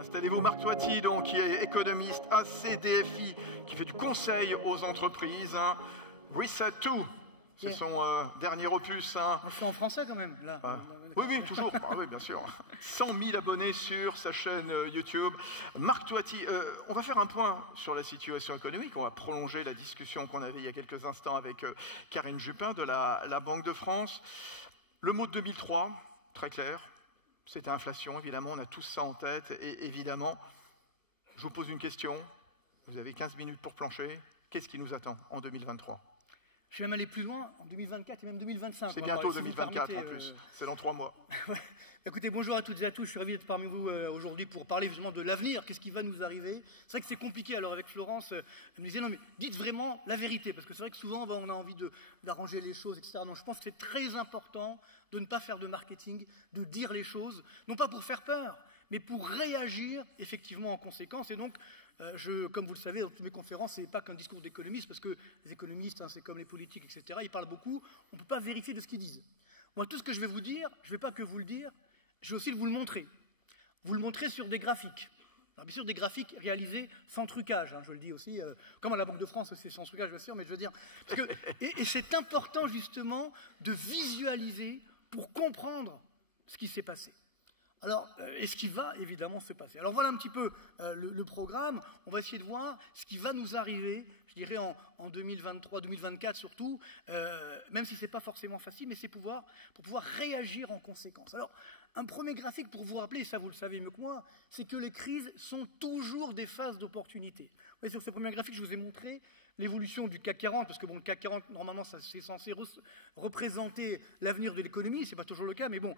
Installez-vous, Marc Toiti, donc, qui est économiste à CDFI, qui fait du conseil aux entreprises. Hein. Reset 2, c'est son dernier opus. Hein. On le fait en français quand même, là. Oui, toujours. Oui, bien sûr. 100 000 abonnés sur sa chaîne YouTube. Marc Toiti, on va faire un point sur la situation économique. On va prolonger la discussion qu'on avait il y a quelques instants avec Karine Jupin de la Banque de France. Le mot de 2003, très clair. C'était inflation, évidemment, on a tous ça en tête. Et évidemment, je vous pose une question. Vous avez 15 minutes pour plancher. Qu'est-ce qui nous attend en 2023 ? Je vais même aller plus loin, en 2024 et même 2025. C'est bientôt 2024 en plus, c'est dans 3 mois. Écoutez, bonjour à toutes et à tous, je suis ravi d'être parmi vous aujourd'hui pour parler justement de l'avenir, qu'est-ce qui va nous arriver. C'est vrai que c'est compliqué, alors avec Florence, elle me disait non mais dites vraiment la vérité, parce que c'est vrai que souvent on a envie d'arranger les choses, etc. Donc je pense que c'est très important de ne pas faire de marketing, de dire les choses, non pas pour faire peur, mais pour réagir effectivement en conséquence. Et donc, comme vous le savez, dans toutes mes conférences, ce n'est pas qu'un discours d'économiste, parce que les économistes, hein, c'est comme les politiques, etc., ils parlent beaucoup, on ne peut pas vérifier de ce qu'ils disent. Moi, tout ce que je vais vous dire, je ne vais pas que vous le dire, je vais aussi vous le montrer. Vous le montrer sur des graphiques. Alors, bien sûr, des graphiques réalisés sans trucage, hein, je le dis aussi, comme à la Banque de France, c'est sans trucage, bien sûr, mais je veux dire... Parce que, et c'est important, justement, de visualiser pour comprendre ce qui s'est passé. Alors, et ce qui va évidemment se passer. Alors voilà un petit peu le programme. On va essayer de voir ce qui va nous arriver, je dirais en 2023, 2024 surtout, même si ce n'est pas forcément facile, mais c'est pour pouvoir réagir en conséquence. Alors, un premier graphique pour vous rappeler, et ça vous le savez mieux que moi, c'est que les crises sont toujours des phases d'opportunité. Vous voyez, sur ce premier graphique, je vous ai montré l'évolution du CAC 40, parce que bon, le CAC 40, normalement, c'est censé représenter l'avenir de l'économie, ce n'est pas toujours le cas, mais bon,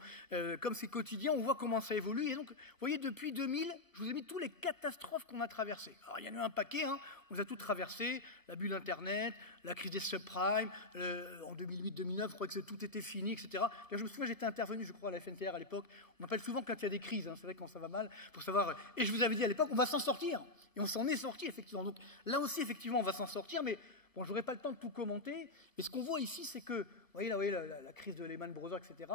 comme c'est quotidien, on voit comment ça évolue. Et donc, vous voyez, depuis 2000, je vous ai mis toutes les catastrophes qu'on a traversées. Alors, il y en a eu un paquet, hein, on les a toutes traversées, la bulle Internet, la crise des subprimes, en 2008-2009, je crois que tout était fini, etc. Là, je me souviens, j'étais intervenu, je crois, à la FNTR à l'époque. On appelle souvent quand il y a des crises, hein, c'est vrai quand ça va mal, pour savoir... Et je vous avais dit à l'époque, on va s'en sortir. Et on s'en est sorti, effectivement. Donc, là aussi, effectivement, on va s'en sortir, mais bon, je n'aurai pas le temps de tout commenter. Et ce qu'on voit ici, c'est que, vous voyez, là, vous voyez la crise de Lehman Brothers, etc.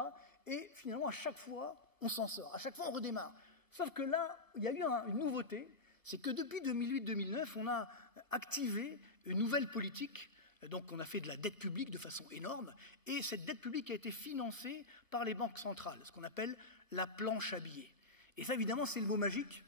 Et finalement, à chaque fois, on s'en sort. À chaque fois, on redémarre. Sauf que là, il y a eu une nouveauté, c'est que depuis 2008-2009, on a activé une nouvelle politique. Donc, on a fait de la dette publique de façon énorme. Et cette dette publique a été financée par les banques centrales, ce qu'on appelle la planche à billets. Et ça, évidemment, c'est le mot magique,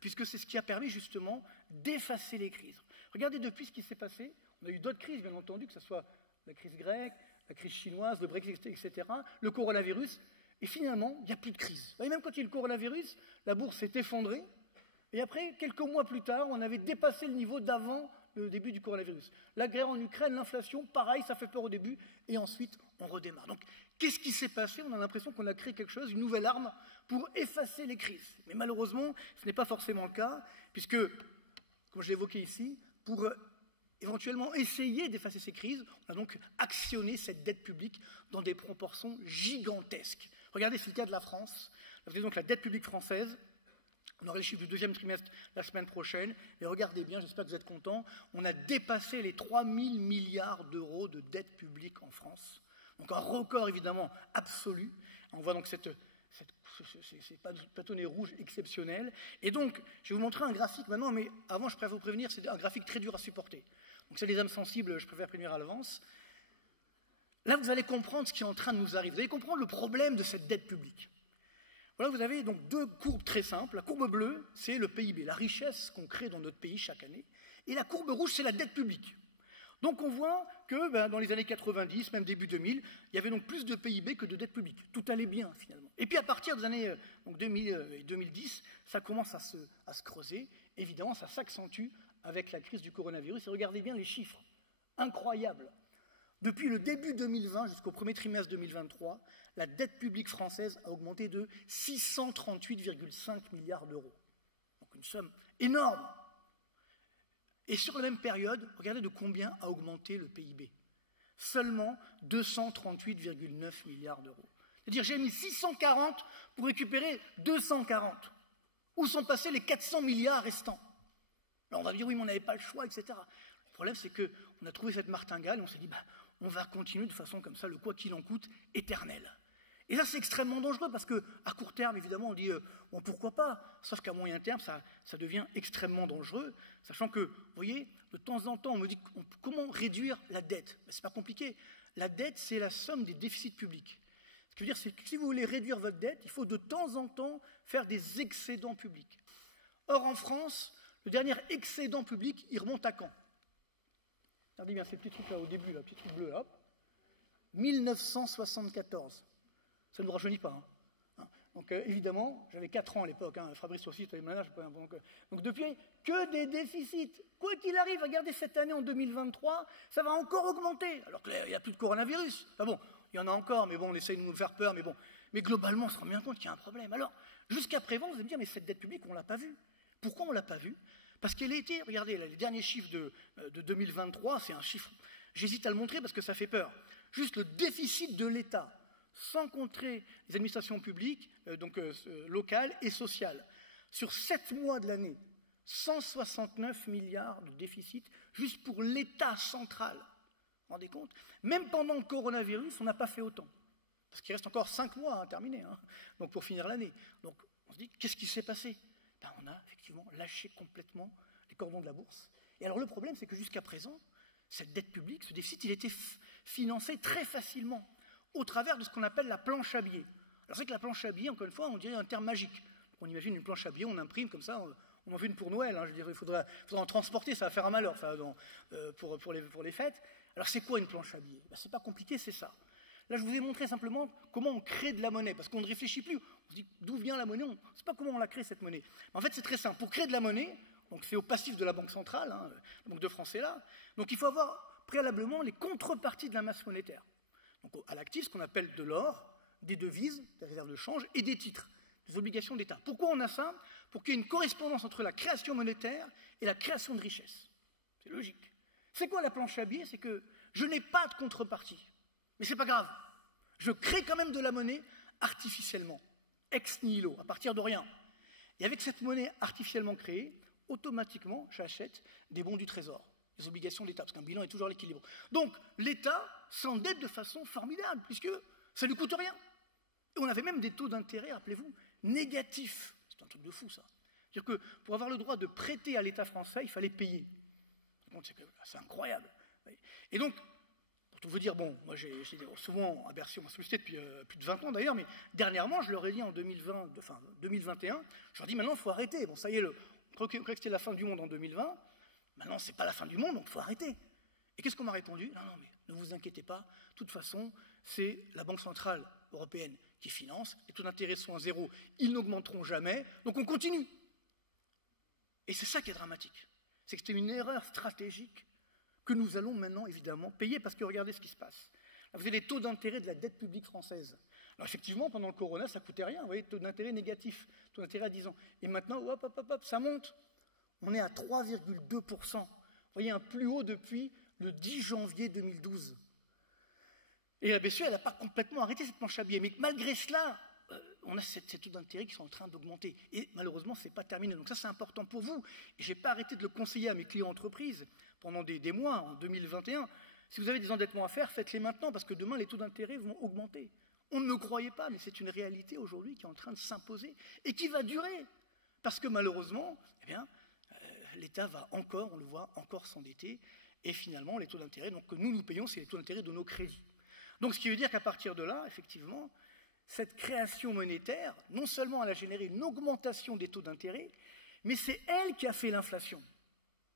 puisque c'est ce qui a permis, justement, d'effacer les crises. Regardez depuis ce qui s'est passé. On a eu d'autres crises, bien entendu, que ce soit la crise grecque, la crise chinoise, le Brexit, etc., le coronavirus. Et finalement, il n'y a plus de crise. Vous voyez, même quand il y a eu le coronavirus, la bourse s'est effondrée. Et après, quelques mois plus tard, on avait dépassé le niveau d'avant le début du coronavirus. La guerre en Ukraine, l'inflation, pareil, ça fait peur au début. Et ensuite, on redémarre. Donc, qu'est-ce qui s'est passé? On a l'impression qu'on a créé quelque chose, une nouvelle arme, pour effacer les crises. Mais malheureusement, ce n'est pas forcément le cas, puisque, comme je l'ai évoqué ici, pour éventuellement essayer d'effacer ces crises, on a donc actionné cette dette publique dans des proportions gigantesques. Regardez, c'est le cas de la France. Vous avez donc la dette publique française. On aura les chiffres du deuxième trimestre la semaine prochaine. Et regardez bien, j'espère que vous êtes contents, on a dépassé les 3 000 milliards d'euros de dette publique en France. Donc un record évidemment absolu. On voit donc ces bâtonnets rouges exceptionnels. Et donc, je vais vous montrer un graphique maintenant, mais avant, je préfère vous prévenir, c'est un graphique très dur à supporter. Donc, c'est les âmes sensibles, je préfère prévenir à l'avance. Là, vous allez comprendre ce qui est en train de nous arriver. Vous allez comprendre le problème de cette dette publique. Voilà, vous avez donc deux courbes très simples. La courbe bleue, c'est le PIB, la richesse qu'on crée dans notre pays chaque année. Et la courbe rouge, c'est la dette publique. Donc on voit que dans les années 90, même début 2000, il y avait donc plus de PIB que de dette publique. Tout allait bien finalement. Et puis à partir des années 2000 et 2010, ça commence à se creuser. Évidemment, ça s'accentue avec la crise du coronavirus. Et regardez bien les chiffres. Incroyables. Depuis le début 2020 jusqu'au premier trimestre 2023, la dette publique française a augmenté de 638,5 milliards d'euros. Donc une somme énorme. Et sur la même période, regardez de combien a augmenté le PIB. Seulement 238,9 milliards d'euros. C'est-à-dire j'ai mis 640 pour récupérer 240. Où sont passés les 400 milliards restants? Alors on va dire oui, mais on n'avait pas le choix, etc. Le problème, c'est qu'on a trouvé cette martingale et on s'est dit, on va continuer de façon comme ça, le quoi qu'il en coûte, éternel. Et ça, c'est extrêmement dangereux parce qu'à court terme, évidemment, on dit bon, pourquoi pas, sauf qu'à moyen terme, ça devient extrêmement dangereux, sachant que, vous voyez, de temps en temps, on me dit comment réduire la dette. Ben, c'est pas compliqué. La dette, c'est la somme des déficits publics. Ce qui veut dire, c'est que si vous voulez réduire votre dette, il faut de temps en temps faire des excédents publics. Or, en France, le dernier excédent public, il remonte à quand? Regardez bien ces petits trucs là au début, là, petit truc bleu, là, hop. 1974. Ça ne nous rajeunit pas. Hein. Donc évidemment, j'avais 4 ans à l'époque, hein, Fabrice aussi, tu avais mon âge. Donc depuis, que des déficits. Quoi qu'il arrive, regardez cette année en 2023, ça va encore augmenter. Alors qu'il n'y a plus de coronavirus. Enfin bon, il y en a encore, mais bon, on essaye de nous faire peur, mais bon. Mais globalement, on se rend bien compte qu'il y a un problème. Alors, jusqu'à présent, vous allez me dire, mais cette dette publique, on ne l'a pas vue. Pourquoi on ne l'a pas vue? Parce qu'elle était, regardez, les derniers chiffres de 2023, c'est un chiffre, j'hésite à le montrer parce que ça fait peur. Juste le déficit de l'État, sans compter les administrations publiques, locales et sociales. Sur 7 mois de l'année, 169 milliards de déficit juste pour l'État central. Vous vous rendez compte? Même pendant le coronavirus, on n'a pas fait autant. Parce qu'il reste encore 5 mois à terminer, hein, donc pour finir l'année. Donc on se dit, qu'est-ce qui s'est passé? Ben, on a effectivement lâché complètement les cordons de la bourse. Et alors le problème, c'est que jusqu'à présent, cette dette publique, ce déficit, il était financé très facilement au travers de ce qu'on appelle la planche à billets. Alors c'est vrai que la planche à billets, encore une fois, on dirait un terme magique. On imagine une planche à billets, on imprime comme ça, on en fait une pour Noël. Hein, je veux dire, il faudra en transporter, ça va faire un malheur ça, pour les fêtes. Alors c'est quoi une planche à billets? Ben, c'est pas compliqué, c'est ça. Là, je vous ai montré simplement comment on crée de la monnaie, parce qu'on ne réfléchit plus. On se dit d'où vient la monnaie, on ne sait pas comment on la crée, cette monnaie. En fait, c'est très simple. Pour créer de la monnaie, donc c'est au passif de la Banque centrale, hein, la Banque de France est là, donc il faut avoir préalablement les contreparties de la masse monétaire. Donc à l'actif, ce qu'on appelle de l'or, des devises, des réserves de change et des titres, des obligations d'État. Pourquoi on a ça? Pour qu'il y ait une correspondance entre la création monétaire et la création de richesse. C'est logique. C'est quoi la planche à billets? C'est que je n'ai pas de contrepartie. Mais ce n'est pas grave. Je crée quand même de la monnaie artificiellement, ex nihilo, à partir de rien. Et avec cette monnaie artificiellement créée, automatiquement, j'achète des bons du Trésor, des obligations d'État, parce qu'un bilan est toujours à l'équilibre. Donc, l'État s'endette de façon formidable, puisque ça ne lui coûte rien. Et on avait même des taux d'intérêt, rappelez-vous, négatifs. C'est un truc de fou, ça. C'est-à-dire que pour avoir le droit de prêter à l'État français, il fallait payer. C'est incroyable. Et donc, pour tout vous dire, bon, moi j'ai souvent à Bercy, on m'a sollicité depuis plus de 20 ans d'ailleurs, mais dernièrement, je leur ai dit en 2021, je leur ai dit maintenant, il faut arrêter. Bon, ça y est, on croyait que c'était la fin du monde en 2020, maintenant, c'est pas la fin du monde, donc il faut arrêter. Et qu'est-ce qu'on m'a répondu? Non, mais ne vous inquiétez pas, de toute façon, c'est la Banque centrale européenne qui finance, les taux d'intérêt sont à zéro, ils n'augmenteront jamais, donc on continue. Et c'est ça qui est dramatique, c'est que c'était une erreur stratégique que nous allons maintenant, évidemment, payer, parce que regardez ce qui se passe. Là, vous avez les taux d'intérêt de la dette publique française. Alors, effectivement, pendant le corona, ça ne coûtait rien, vous voyez, taux d'intérêt négatif, taux d'intérêt à 10 ans. Et maintenant, hop, ça monte. On est à 3,2%. Vous voyez, un plus haut depuis le 10 janvier 2012. Et la BCE, elle n'a pas complètement arrêté cette planche à billets. Mais malgré cela, on a ces taux d'intérêt qui sont en train d'augmenter. Et malheureusement, ce n'est pas terminé. Donc ça, c'est important pour vous. Et je n'ai pas arrêté de le conseiller à mes clients entreprises pendant des mois, en 2021. Si vous avez des endettements à faire, faites-les maintenant, parce que demain, les taux d'intérêt vont augmenter. On ne me croyait pas, mais c'est une réalité aujourd'hui qui est en train de s'imposer et qui va durer. Parce que malheureusement, eh bien, l'État va encore, on le voit, encore s'endetter. Et finalement, les taux d'intérêt que nous payons, c'est les taux d'intérêt de nos crédits. Donc ce qui veut dire qu'à partir de là, effectivement, cette création monétaire, non seulement elle a généré une augmentation des taux d'intérêt, mais c'est elle qui a fait l'inflation,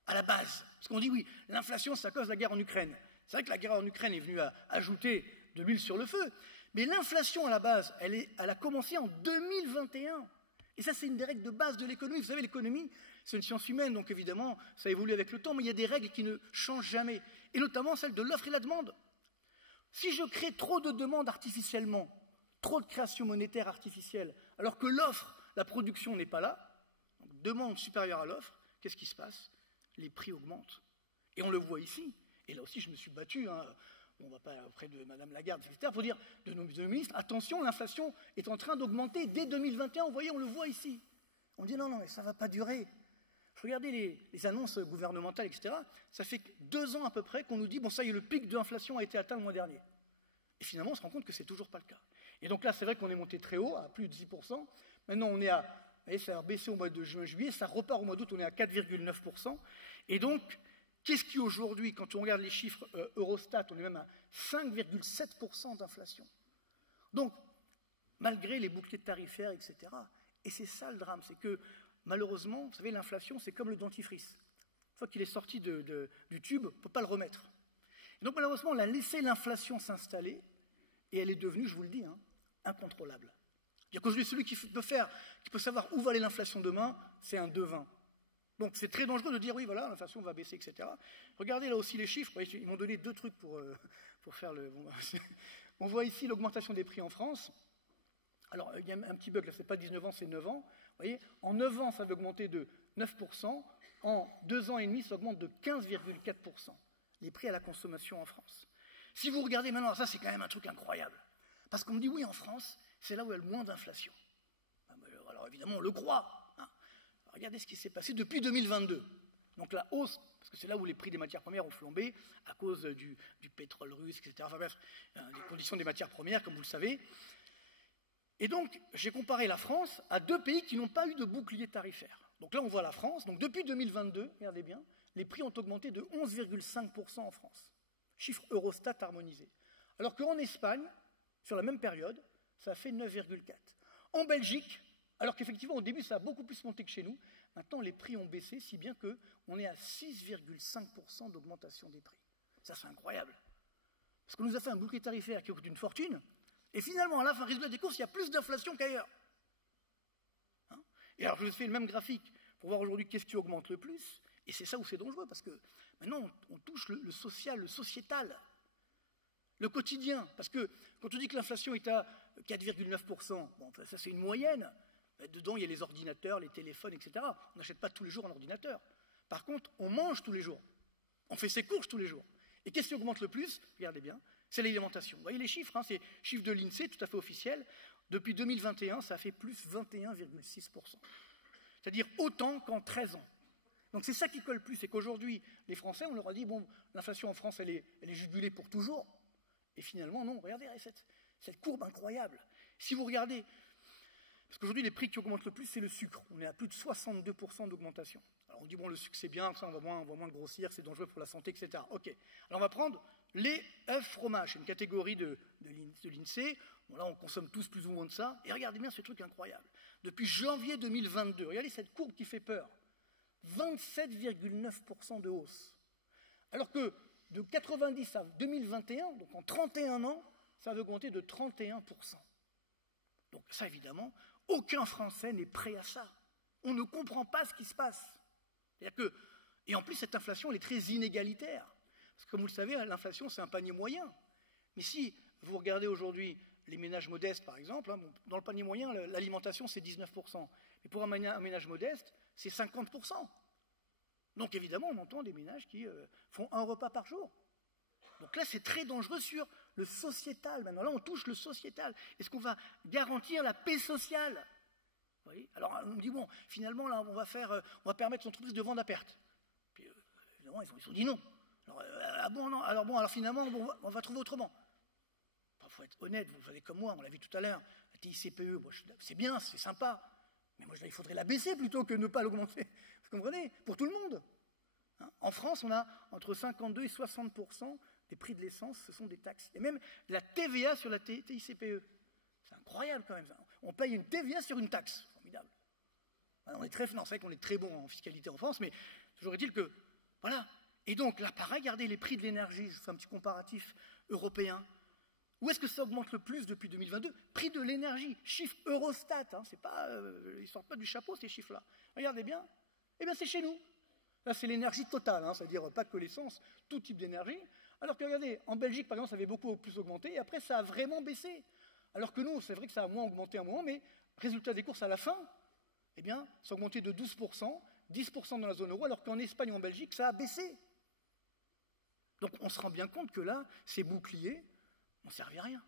à la base. Parce qu'on dit, oui, l'inflation, c'est à cause de la guerre en Ukraine. C'est vrai que la guerre en Ukraine est venue ajouter de l'huile sur le feu, mais l'inflation, à la base, elle a commencé en 2021. Et ça, c'est une des règles de base de l'économie. Vous savez, l'économie, c'est une science humaine, donc évidemment, ça évolue avec le temps, mais il y a des règles qui ne changent jamais, et notamment celle de l'offre et la demande. Si je crée trop de demandes artificiellement, trop de création monétaire artificielle, alors que l'offre, la production n'est pas là, donc demande supérieure à l'offre, qu'est-ce qui se passe? Les prix augmentent. Et on le voit ici. Et là aussi, je me suis battu, on ne va pas auprès de Mme Lagarde, etc., pour dire de nos ministres, attention, l'inflation est en train d'augmenter dès 2021, vous voyez, on le voit ici. On dit non, mais ça ne va pas durer. Regardez les annonces gouvernementales, etc., ça fait 2 ans à peu près qu'on nous dit, bon ça y est, le pic de l'inflation a été atteint le mois dernier. Et finalement, on se rend compte que c'est toujours pas le cas. Et donc là, c'est vrai qu'on est monté très haut, à plus de 10%. Maintenant, on est à, vous voyez, ça a baissé au mois de juin-juillet, ça repart au mois d'août, on est à 4,9%. Et donc, qu'est-ce qui aujourd'hui, quand on regarde les chiffres Eurostat, on est même à 5,7% d'inflation. Donc, malgré les boucliers tarifaires, etc. Et c'est ça le drame, c'est que malheureusement, vous savez, l'inflation, c'est comme le dentifrice. Une fois qu'il est sorti du tube, on ne peut pas le remettre. Et donc malheureusement, on a laissé l'inflation s'installer, et elle est devenue, je vous le dis, incontrôlable. C'est-à-dire que celui qui peut savoir où va aller l'inflation demain, c'est un devin. Donc c'est très dangereux de dire, oui, voilà, l'inflation va baisser, etc. Regardez là aussi les chiffres, ils m'ont donné 2 trucs pour faire le... Bon, on voit ici l'augmentation des prix en France. Alors, il y a un petit bug, là, ce n'est pas 19 ans, c'est 9 ans. Vous voyez, en 9 ans, ça va augmenter de 9%. En 2 ans et demi, ça augmente de 15,4%. Les prix à la consommation en France. Si vous regardez maintenant, ça, c'est quand même un truc incroyable. Parce qu'on me dit, oui, en France, c'est là où il y a le moins d'inflation. Alors, évidemment, on le croit. Regardez ce qui s'est passé depuis 2022. Donc, la hausse, parce que c'est là où les prix des matières premières ont flambé, à cause du pétrole russe, etc. Enfin bref, les conditions des matières premières, comme vous le savez. Et donc, j'ai comparé la France à 2 pays qui n'ont pas eu de bouclier tarifaire. Donc là, on voit la France. Donc depuis 2022, regardez bien, les prix ont augmenté de 11,5% en France. Chiffre Eurostat harmonisé. Alors qu'en Espagne, sur la même période, ça a fait 9,4%. En Belgique, alors qu'effectivement, au début, ça a beaucoup plus monté que chez nous, maintenant, les prix ont baissé, si bien qu'on est à 6,5% d'augmentation des prix. Ça, c'est incroyable. Parce qu'on nous a fait un bouclier tarifaire qui coûte une fortune, et finalement, à la fin, résultat des courses, il y a plus d'inflation qu'ailleurs. Et alors, je vous ai fait le même graphique pour voir aujourd'hui qu'est-ce qui augmente le plus. Et c'est ça où c'est dangereux, parce que maintenant, on touche le social, le sociétal, le quotidien. Parce que quand on dit que l'inflation est à 4,9%, bon, ça c'est une moyenne. Dedans, il y a les ordinateurs, les téléphones, etc. On n'achète pas tous les jours un ordinateur. Par contre, on mange tous les jours. On fait ses courses tous les jours. Et qu'est-ce qui augmente le plus? Regardez bien. C'est l'alimentation. Vous voyez les chiffres, c'est chiffres de l'INSEE, tout à fait officiels. Depuis 2021, ça a fait plus 21,6%. C'est-à-dire autant qu'en 13 ans. Donc c'est ça qui colle plus, c'est qu'aujourd'hui, les Français, on leur a dit, bon, l'inflation en France, elle est jugulée pour toujours. Et finalement, non, regardez cette courbe incroyable. Si vous regardez, parce qu'aujourd'hui, les prix qui augmentent le plus, c'est le sucre. On est à plus de 62% d'augmentation. Alors on dit, bon, le sucre, c'est bien, ça, on va moins grossir, c'est dangereux pour la santé, etc. OK. Alors on va prendre les œufs fromages, c'est une catégorie de l'INSEE. Bon, là, on consomme tous plus ou moins de ça. Et regardez bien ce truc incroyable. Depuis janvier 2022, regardez cette courbe qui fait peur. 27,9% de hausse. Alors que de 90 à 2021, donc en 31 ans, ça va augmenter de 31%. Donc ça, évidemment, aucun Français n'est prêt à ça. On ne comprend pas ce qui se passe. C'est-à-dire que, et en plus, cette inflation, elle est très inégalitaire. Parce que, comme vous le savez, l'inflation, c'est un panier moyen. Mais si vous regardez aujourd'hui les ménages modestes, par exemple, dans le panier moyen, l'alimentation, c'est 19%. Mais pour un ménage modeste, c'est 50%. Donc, évidemment, on entend des ménages qui font un repas par jour. Donc là, c'est très dangereux sur le sociétal. Maintenant, là, on touche le sociétal. Est-ce qu'on va garantir la paix sociale? Vous voyez? Alors, on me dit, bon, finalement, là, on va permettre aux entreprises de vendre à perte. Puis, évidemment, ils se sont dit non. Alors, finalement, on va trouver autrement. Il faut être honnête, vous savez comme moi, on l'a vu tout à l'heure, la TICPE, c'est bien, c'est sympa, mais moi, il faudrait la baisser plutôt que ne pas l'augmenter. Vous comprenez? Pour tout le monde. En France, on a entre 52 et 60% des prix de l'essence, ce sont des taxes. Et même la TVA sur la TICPE. C'est incroyable quand même ça. On paye une TVA sur une taxe. Formidable. Alors, c'est vrai qu'on est très bon en fiscalité en France, mais toujours est-il que, voilà. Et donc là, pareil, regardez les prix de l'énergie, je fais un petit comparatif européen. Où est-ce que ça augmente le plus depuis 2022? Prix de l'énergie, chiffre Eurostat, c'est pas, ils ne sortent pas du chapeau ces chiffres-là. Regardez bien, eh bien c'est chez nous. Là, c'est l'énergie totale, c'est-à-dire pas que l'essence, tout type d'énergie. Alors que regardez, en Belgique, par exemple, ça avait beaucoup plus augmenté, et après, ça a vraiment baissé. Alors que nous, c'est vrai que ça a moins augmenté un moment, mais résultat des courses à la fin, eh bien, ça a augmenté de 12%, 10% dans la zone euro, alors qu'en Espagne ou en Belgique, ça a baissé. Donc, on se rend bien compte que là, ces boucliers n'ont servi à rien.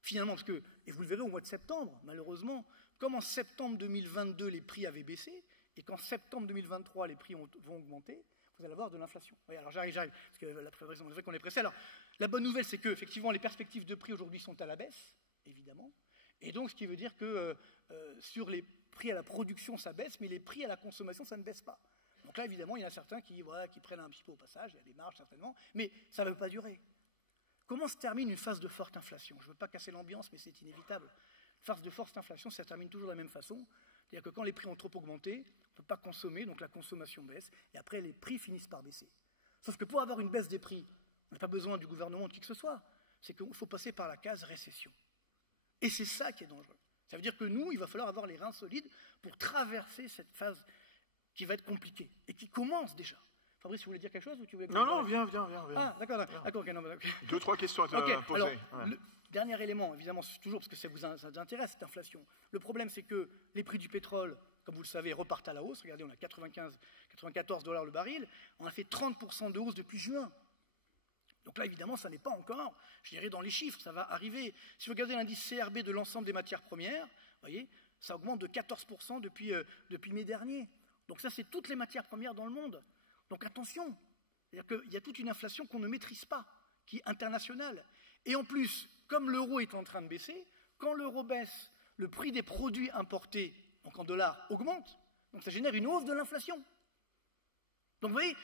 Finalement, parce que, et vous le verrez au mois de septembre, malheureusement, comme en septembre 2022, les prix avaient baissé, et qu'en septembre 2023, les prix vont augmenter, vous vous allez avoir de l'inflation. Oui, alors j'arrive, parce que la prévision, c'est vrai qu'on est pressé. Alors, la bonne nouvelle, c'est que effectivement, les perspectives de prix aujourd'hui sont à la baisse, évidemment. Et donc, ce qui veut dire que sur les prix à la production, ça baisse, mais les prix à la consommation, ça ne baisse pas. Donc là, évidemment, il y en a certains qui prennent un petit peu au passage, il y a des marges certainement, mais ça ne va pas durer. Comment se termine une phase de forte inflation? Je ne veux pas casser l'ambiance, mais c'est inévitable. Une phase de forte inflation, ça termine toujours de la même façon. C'est-à-dire que quand les prix ont trop augmenté, on ne peut pas consommer, donc la consommation baisse, et après les prix finissent par baisser. Sauf que pour avoir une baisse des prix, on n'a pas besoin du gouvernement ou de qui que ce soit. C'est qu'il faut passer par la case récession. Et c'est ça qui est dangereux. Ça veut dire que nous, il va falloir avoir les reins solides pour traverser cette phase qui va être compliquée, et qui commence déjà. Fabrice, tu voulais dire quelque chose ou tu voulais... Non, viens. Ah, d'accord. Ok, non, okay. 2-3 questions à te poser. Alors, le dernier élément, évidemment, c'est toujours parce que ça vous intéresse, cette inflation. Le problème, c'est que les prix du pétrole, comme vous le savez, repartent à la hausse. Regardez, on a 94 $ le baril. On a fait 30% de hausse depuis juin. Donc là, évidemment, ça n'est pas encore, je dirais, dans les chiffres, ça va arriver. Si vous regardez l'indice CRB de l'ensemble des matières premières, vous voyez, ça augmente de 14% depuis mai dernier. Donc ça, c'est toutes les matières premières dans le monde. Donc attention, c'est-à-dire qu'il y a toute une inflation qu'on ne maîtrise pas, qui est internationale. Et en plus, comme l'euro est en train de baisser, quand l'euro baisse, le prix des produits importés, donc en dollars, augmente. Donc ça génère une hausse de l'inflation. Donc vous voyez,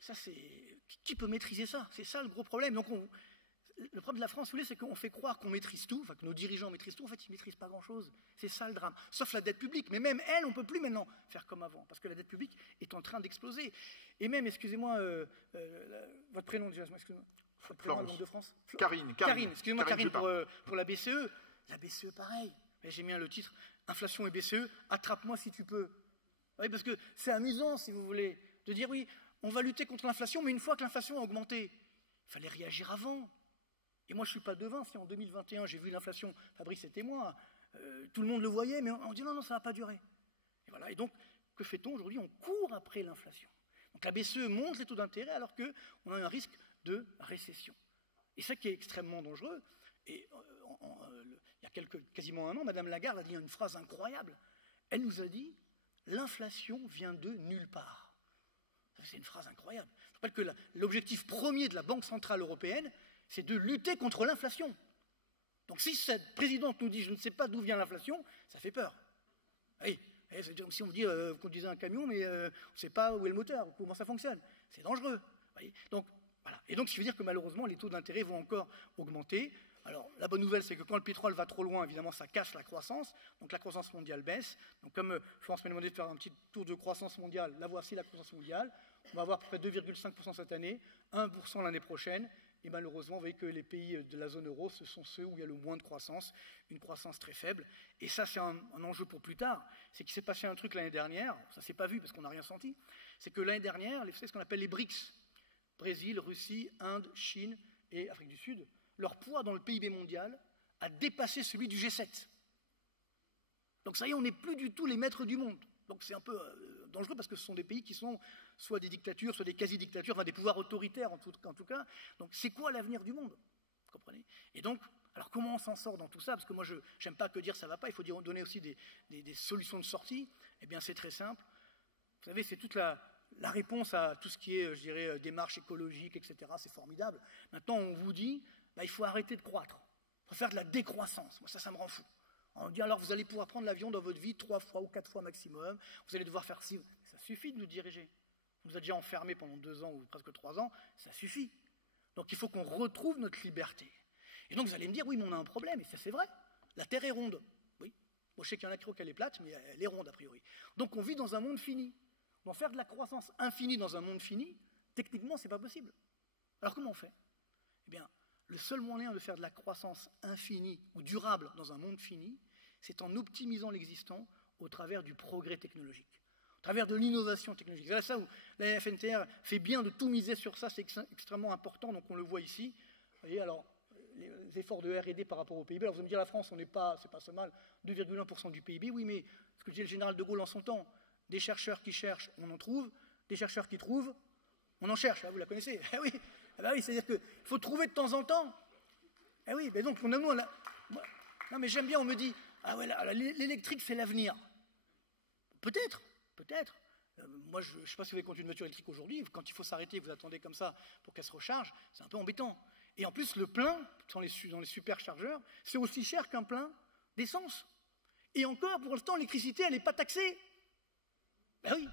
ça c'est... Qui peut maîtriser ça? C'est ça le gros problème. Donc le problème de la France, vous voulez, c'est qu'on fait croire qu'on maîtrise tout, enfin que nos dirigeants maîtrisent tout, en fait ils ne maîtrisent pas grand-chose. C'est ça le drame. Sauf la dette publique. Mais même elle, on ne peut plus maintenant faire comme avant, parce que la dette publique est en train d'exploser. Et même, excusez-moi, votre prénom déjà, excusez-moi. Votre prénom, Banque de France Karine, excusez-moi Karine, pour la BCE. La BCE, pareil. J'ai mis le titre, Inflation et BCE, attrape-moi si tu peux. Oui, parce que c'est amusant, si vous voulez, de dire oui, on va lutter contre l'inflation, mais une fois que l'inflation a augmenté, il fallait réagir avant. Et moi, je ne suis pas devin. Si en 2021, j'ai vu l'inflation, Fabrice et moi, tout le monde le voyait, mais on dit non, ça ne va pas durer. Et voilà. Et donc, que fait-on aujourd'hui? On court après l'inflation. Donc la BCE monte les taux d'intérêt alors qu'on a un risque de récession. Et ça qui est extrêmement dangereux. Et il y a quasiment un an, Madame Lagarde a dit une phrase incroyable. Elle nous a dit « L'inflation vient de nulle part ». C'est une phrase incroyable. Je rappelle que l'objectif premier de la Banque Centrale Européenne, c'est de lutter contre l'inflation. Donc si cette présidente nous dit « Je ne sais pas d'où vient l'inflation », ça fait peur. Oui, c'est comme si on dit vous conduisez un camion, mais on ne sait pas où est le moteur, ou comment ça fonctionne. C'est dangereux. Donc, voilà. Et donc, ce qui veut dire que malheureusement, les taux d'intérêt vont encore augmenter. Alors, la bonne nouvelle, c'est que quand le pétrole va trop loin, évidemment, ça casse la croissance. Donc, la croissance mondiale baisse. Donc, comme Florence m'a demandé de faire un petit tour de croissance mondiale, la voici, la croissance mondiale. On va avoir à peu près 2,5% cette année, 1% l'année prochaine. Et malheureusement, vous voyez que les pays de la zone euro, ce sont ceux où il y a le moins de croissance, une croissance très faible. Et ça, c'est un enjeu pour plus tard. C'est qu'il s'est passé un truc l'année dernière, ça ne s'est pas vu parce qu'on n'a rien senti, c'est que l'année dernière, c'est ce qu'on appelle les BRICS, Brésil, Russie, Inde, Chine et Afrique du Sud, leur poids dans le PIB mondial a dépassé celui du G7. Donc ça y est, on n'est plus du tout les maîtres du monde. Donc c'est un peu dangereux parce que ce sont des pays qui sont soit des dictatures, soit des quasi-dictatures, enfin des pouvoirs autoritaires en tout cas. Donc c'est quoi l'avenir du monde? Vous comprenez? Et donc, alors comment on s'en sort dans tout ça? Parce que moi, je n'aime pas que dire ça ne va pas, il faut donner aussi des solutions de sortie. Eh bien, c'est très simple. Vous savez, c'est toute la réponse à tout ce qui est, je dirais, démarche écologique, etc. C'est formidable. Maintenant, on vous dit, il faut arrêter de croître. Il faut faire de la décroissance. Moi, ça me rend fou. On dit alors, vous allez pouvoir prendre l'avion dans votre vie 3 fois ou 4 fois maximum. Vous allez devoir faire ci. Ça suffit de nous diriger. On nous a déjà enfermés pendant 2 ans ou presque 3 ans. Ça suffit. Donc, il faut qu'on retrouve notre liberté. Et donc, vous allez me dire, oui, mais on a un problème. Et ça, c'est vrai. La Terre est ronde. Oui. Moi, je sais qu'il y en a qui croient qu'elle est plate, mais elle est ronde, a priori. Donc, on vit dans un monde fini. Donc, faire de la croissance infinie dans un monde fini, techniquement, ce n'est pas possible. Alors, comment on fait? Eh bien, le seul moyen de faire de la croissance infinie ou durable dans un monde fini, c'est en optimisant l'existant au travers du progrès technologique, au travers de l'innovation technologique. C'est ça où la FNTR fait bien de tout miser sur ça, c'est extrêmement important, donc on le voit ici. Vous voyez, alors, les efforts de R&D par rapport au PIB, alors vous allez me dire, la France, c'est pas ça mal, 2,1% du PIB, oui, mais ce que disait le général de Gaulle en son temps, des chercheurs qui cherchent, on en trouve, des chercheurs qui trouvent, on en cherche, vous la connaissez? Eh oui, c'est-à-dire qu'il faut trouver de temps en temps. Eh oui, mais donc, non, mais j'aime bien, on me dit, ah ouais, l'électrique, c'est l'avenir. Peut-être. Moi, je ne sais pas si vous avez conduit une voiture électrique aujourd'hui, quand il faut s'arrêter, vous attendez comme ça pour qu'elle se recharge, c'est un peu embêtant. Et en plus, le plein, dans les superchargeurs, c'est aussi cher qu'un plein d'essence. Et encore, pour l'instant, l'électricité, elle n'est pas taxée. Ben oui.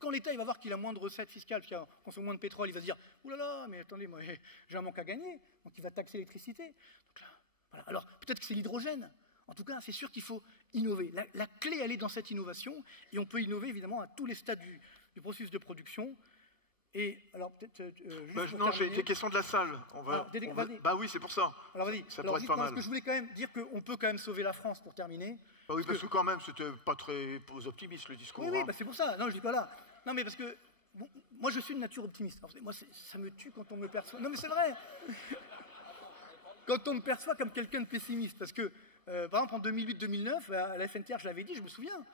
Quand l'État il va voir qu'il a moins de recettes fiscales, qu'il consomme moins de pétrole, il va se dire « Ouh là là, mais attendez, moi j'ai un manque à gagner », donc il va taxer l'électricité. Donc là, voilà. Alors peut-être que c'est l'hydrogène. En tout cas, c'est sûr qu'il faut innover. La clé, elle est dans cette innovation, et on peut innover évidemment à tous les stades du processus de production. Et alors peut-être... non, j'ai des questions de la salle. Bah oui, c'est pour ça. Alors vas-y. Ça pourrait être pas mal. Parce que je voulais quand même dire qu'on peut quand même sauver la France pour terminer. Bah oui, parce que quand même, c'était pas très optimiste le discours. Oui, bah c'est pour ça. Non, je dis pas là. Non, mais parce que bon, moi, je suis de nature optimiste. Alors, moi, ça me tue quand on me perçoit. Non, mais c'est vrai. Quand on me perçoit comme quelqu'un de pessimiste, parce que par exemple en 2008-2009, à la FNTR, je l'avais dit, je me souviens.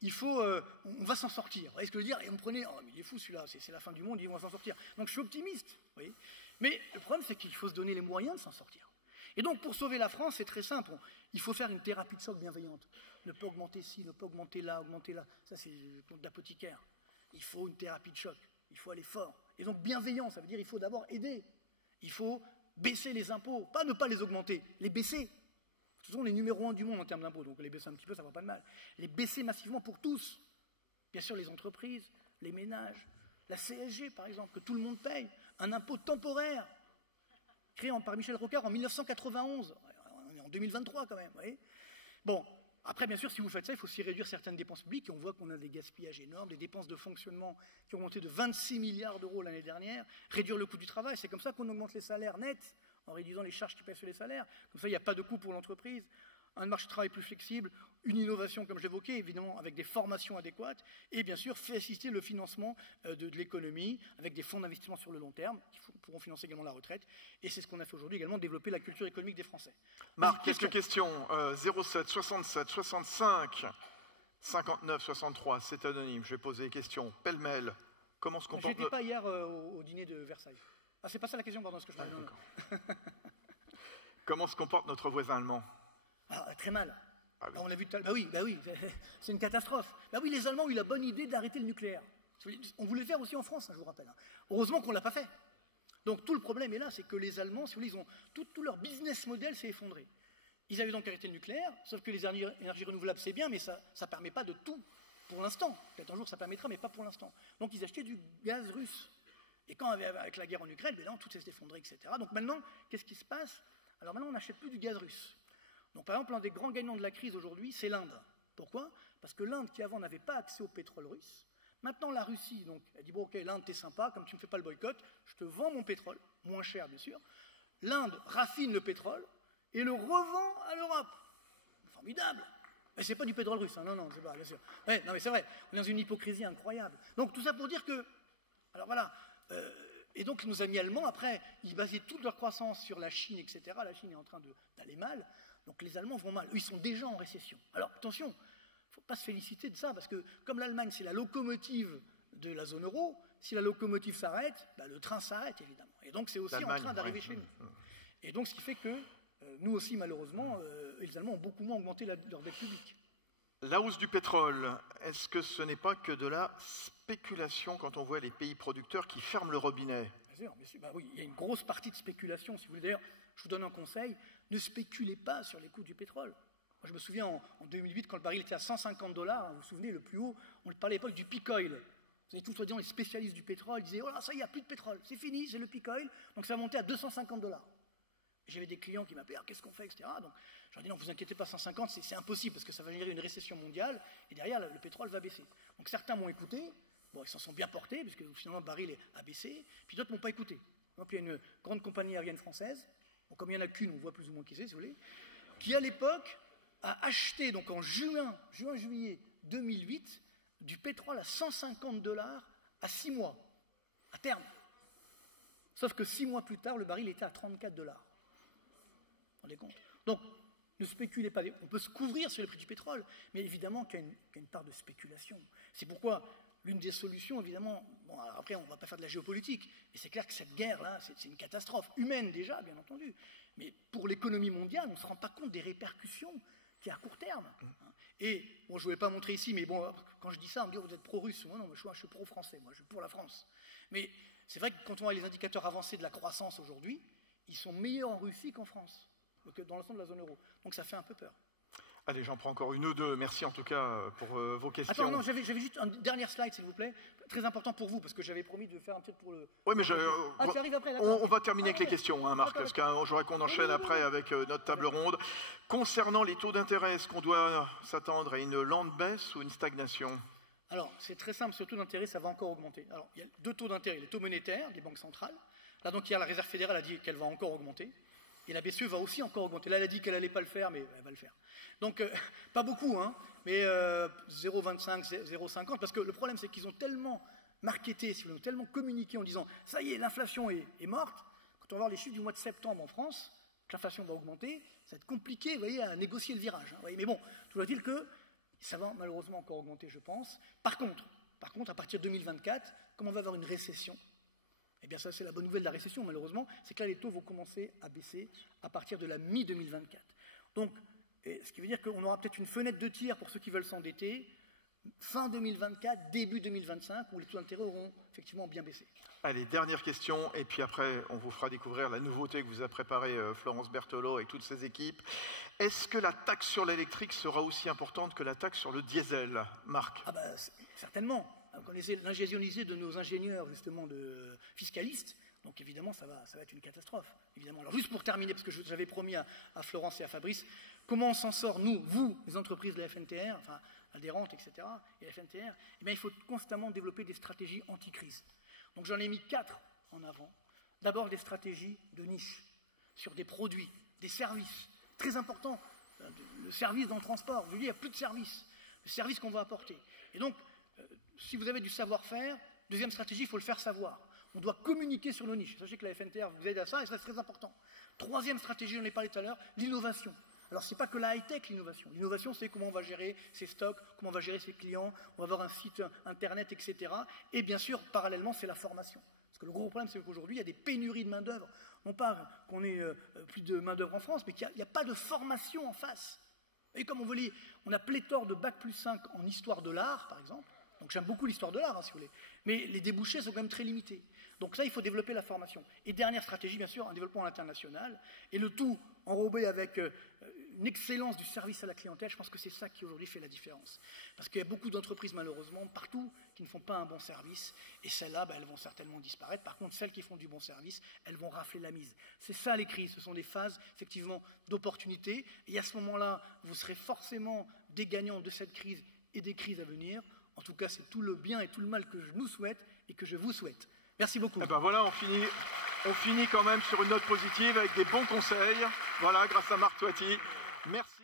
Il faut, on va s'en sortir. Vous voyez ce que je veux dire? Et on me prenait, oh mais il est fou celui-là, c'est la fin du monde, on va s'en sortir. Donc je suis optimiste. Vous voyez, mais le problème, c'est qu'il faut se donner les moyens de s'en sortir. Et donc, pour sauver la France, c'est très simple. Il faut faire une thérapie de choc bienveillante. Ne pas augmenter ci, ne pas augmenter là, augmenter là. Ça, c'est le compte d'apothicaire. Il faut une thérapie de choc. Il faut aller fort. Et donc, bienveillant, ça veut dire qu'il faut d'abord aider. Il faut baisser les impôts. Pas ne pas les augmenter, les baisser. Ce sont les numéros 1 du monde en termes d'impôts. Donc, les baisser un petit peu, ça ne va pas de mal. Les baisser massivement pour tous. Bien sûr, les entreprises, les ménages, la CSG, par exemple, que tout le monde paye. Un impôt temporaire. Créé par Michel Rocard en 1991. On est en 2023 quand même, vous voyez. Bon, après, bien sûr, si vous faites ça, il faut aussi réduire certaines dépenses publiques. Et on voit qu'on a des gaspillages énormes, des dépenses de fonctionnement qui ont augmenté de 26 milliards d'euros l'année dernière. Réduire le coût du travail, c'est comme ça qu'on augmente les salaires nets, en réduisant les charges qui pèsent sur les salaires. Comme ça, il n'y a pas de coût pour l'entreprise. Un marché de travail plus flexible, une innovation, comme j'évoquais, évidemment, avec des formations adéquates, et bien sûr, fait assister le financement de l'économie, avec des fonds d'investissement sur le long terme, qui pourront financer également la retraite. Et c'est ce qu'on a fait aujourd'hui également, développer la culture économique des Français. Marc, quelques questions. 07 67 65 59 63, c'est anonyme. Je vais poser des questions pêle-mêle. Comment se comporte... J'étais pas hier au dîner de Versailles. Ah, c'est pas ça la question, pardon, ce que je parlais. Comment se comporte notre voisin allemand? Très mal. Ah oui. On l'a vu tout à l'heure. Bah oui, c'est une catastrophe. Bah oui, les Allemands ont eu la bonne idée d'arrêter le nucléaire. On voulait le faire aussi en France, je vous rappelle. Heureusement qu'on ne l'a pas fait. Donc tout le problème est là, c'est que les Allemands, si vous voulez, tout leur business model s'est effondré. Ils avaient donc arrêté le nucléaire, sauf que les énergies renouvelables, c'est bien, mais ça ne permet pas de tout pour l'instant. Peut-être un jour ça permettra, mais pas pour l'instant. Donc ils achetaient du gaz russe. Et quand avec la guerre en Ukraine, ben là, tout s'est effondré, etc. Donc maintenant, qu'est-ce qui se passe? Alors maintenant, on n'achète plus du gaz russe. Donc par exemple, l'un des grands gagnants de la crise aujourd'hui, c'est l'Inde. Pourquoi? Parce que l'Inde, qui avant n'avait pas accès au pétrole russe, maintenant la Russie, donc, elle dit, bon ok, l'Inde, t'es sympa, comme tu ne me fais pas le boycott, je te vends mon pétrole, moins cher bien sûr. L'Inde raffine le pétrole et le revend à l'Europe. Formidable. Mais c'est pas du pétrole russe, hein. Non, c'est pas, bien sûr. Ouais, non mais c'est vrai, on est dans une hypocrisie incroyable. Donc tout ça pour dire que, alors voilà, et donc nos amis allemands, après, ils basaient toute leur croissance sur la Chine, etc. La Chine est en train d'aller mal. Donc les Allemands vont mal. Eux, ils sont déjà en récession. Alors attention, il ne faut pas se féliciter de ça, parce que comme l'Allemagne, c'est la locomotive de la zone euro, si la locomotive s'arrête, bah, le train s'arrête, évidemment. Et donc c'est aussi en train d'arriver chez nous. Et donc ce qui fait que nous aussi, malheureusement, les Allemands ont beaucoup moins augmenté leur dette publique. La hausse du pétrole, est-ce que ce n'est pas que de la spéculation quand on voit les pays producteurs qui ferment le robinet? Bien sûr, bah oui, il y a une grosse partie de spéculation, si vous voulez. D'ailleurs, je vous donne un conseil, ne spéculez pas sur les coûts du pétrole. Moi, je me souviens en 2008, quand le baril était à 150 $, hein, vous vous souvenez, le plus haut, on parlait à l'époque du peak oil. Vous avez tout soi-disant les spécialistes du pétrole disaient, oh là, ça y est, il n'y a plus de pétrole, c'est fini, c'est le peak oil, donc ça a monté à 250 $. J'avais des clients qui m'appelaient, qu'est-ce qu'on fait, etc. Donc, je leur dis, non, vous inquiétez pas, 150, c'est impossible, parce que ça va générer une récession mondiale, et derrière, le pétrole va baisser. Donc certains m'ont écouté, bon, ils s'en sont bien portés, puisque finalement, le baril a baissé, puis d'autres ne m'ont pas écouté. Donc, il y a une grande compagnie aérienne française, bon, comme il n'y en a qu'une, on voit plus ou moins qui c'est, si vous voulez, qui à l'époque a acheté, donc en juillet 2008, du pétrole à 150 $ à 6 mois, à terme. Sauf que 6 mois plus tard, le baril était à 34 $. Vous vous rendez compte? Donc, ne spéculez pas. On peut se couvrir sur les prix du pétrole, mais évidemment qu'il y a une part de spéculation. C'est pourquoi l'une des solutions, évidemment, bon, après on ne va pas faire de la géopolitique, et c'est clair que cette guerre-là, c'est une catastrophe, humaine déjà, bien entendu, mais pour l'économie mondiale, on ne se rend pas compte des répercussions qu'il y a à court terme. Et, bon, je ne voulais pas montrer ici, mais bon, quand je dis ça, on me dit, vous êtes pro-russe. Moi, non, je suis pro-français, moi, je suis pour la France. Mais c'est vrai que quand on a les indicateurs avancés de la croissance aujourd'hui, ils sont meilleurs en Russie qu'en France, que dans l'ensemble de la zone euro. Donc ça fait un peu peur. Allez, j'en prends encore une ou deux. Merci en tout cas pour vos questions. Attends, non, j'avais juste une dernière slide, s'il vous plaît. Très important pour vous, parce que j'avais promis de faire un petit peu pour le... Oui, mais tu arrives après, d'accord. on va terminer avec les questions, hein, Marc, parce que j'aurais qu'on enchaîne après avec notre table ronde. Concernant les taux d'intérêt, est-ce qu'on doit s'attendre à une lente baisse ou une stagnation? Alors, c'est très simple, ce taux d'intérêt, ça va encore augmenter. Alors, il y a deux taux d'intérêt, les taux monétaires des banques centrales. Là, donc, hier, la Réserve fédérale a dit qu'elle va encore augmenter. Et la BCE va aussi encore augmenter. Là, elle a dit qu'elle n'allait pas le faire, mais elle va le faire. Donc, pas beaucoup, hein, mais 0,25, 0,50, parce que le problème, c'est qu'ils ont tellement marketé, ils ont tellement communiqué en disant « ça y est, l'inflation est morte ». Quand on va voir les chiffres du mois de septembre en France, que l'inflation va augmenter, ça va être compliqué, vous voyez, à négocier le virage. Hein, vous voyez. Mais bon, toujours est-il que ça va malheureusement encore augmenter, je pense. Par contre, à partir de 2024, comme on va avoir une récession, eh bien ça c'est la bonne nouvelle de la récession malheureusement, c'est que là les taux vont commencer à baisser à partir de la mi-2024. Donc, ce qui veut dire qu'on aura peut-être une fenêtre de tir pour ceux qui veulent s'endetter, fin 2024, début 2025, où les taux d'intérêt auront effectivement bien baissé. Allez, dernière question, et puis après on vous fera découvrir la nouveauté que vous a préparée Florence Berthelot et toutes ses équipes. Est-ce que la taxe sur l'électrique sera aussi importante que la taxe sur le diesel, Marc? Ah ben, certainement. Vous connaissez l'ingéniosité de nos ingénieurs, justement, de fiscalistes. Donc, évidemment, ça va être une catastrophe. Évidemment. Alors, juste pour terminer, parce que j'avais promis à Florence et à Fabrice, comment on s'en sort, nous, vous, les entreprises de la FNTR, enfin, adhérentes, etc., et la FNTR, eh bien, il faut constamment développer des stratégies anti-crise. Donc, j'en ai mis 4 en avant. D'abord, des stratégies de niche, sur des produits, des services. Très important, le service dans le transport. Je dis, il n'y a plus de service. Le service qu'on va apporter. Et donc, si vous avez du savoir-faire, deuxième stratégie, il faut le faire savoir. On doit communiquer sur nos niches. Sachez que la FNTR vous aide à ça, et ça c'est très important. Troisième stratégie, j'en ai parlé tout à l'heure, l'innovation. Alors, ce n'est pas que la high-tech, l'innovation. L'innovation, c'est comment on va gérer ses stocks, comment on va gérer ses clients, on va avoir un site internet, etc. Et bien sûr, parallèlement, c'est la formation. Parce que le gros problème, c'est qu'aujourd'hui, il y a des pénuries de main-d'œuvre. Non pas qu'on ait plus de main-d'œuvre en France, mais qu'il n'y a pas de formation en face. Et comme on lit, on a pléthore de bac+5 en histoire de l'art, par exemple. Donc j'aime beaucoup l'histoire de l'art, hein, si vous voulez. Mais les débouchés sont quand même très limités. Donc ça, il faut développer la formation. Et dernière stratégie, bien sûr, un développement à l'international. Et le tout enrobé avec une excellence du service à la clientèle. Je pense que c'est ça qui aujourd'hui fait la différence. Parce qu'il y a beaucoup d'entreprises, malheureusement, partout, qui ne font pas un bon service. Et celles-là, elles vont certainement disparaître. Par contre, celles qui font du bon service, elles vont rafler la mise. C'est ça les crises. Ce sont des phases, effectivement, d'opportunité. Et à ce moment-là, vous serez forcément des gagnants de cette crise et des crises à venir. En tout cas, c'est tout le bien et tout le mal que je nous souhaite et que je vous souhaite. Merci beaucoup. Eh ben voilà, on finit quand même sur une note positive avec des bons conseils. Voilà, grâce à Marc Toiti. Merci.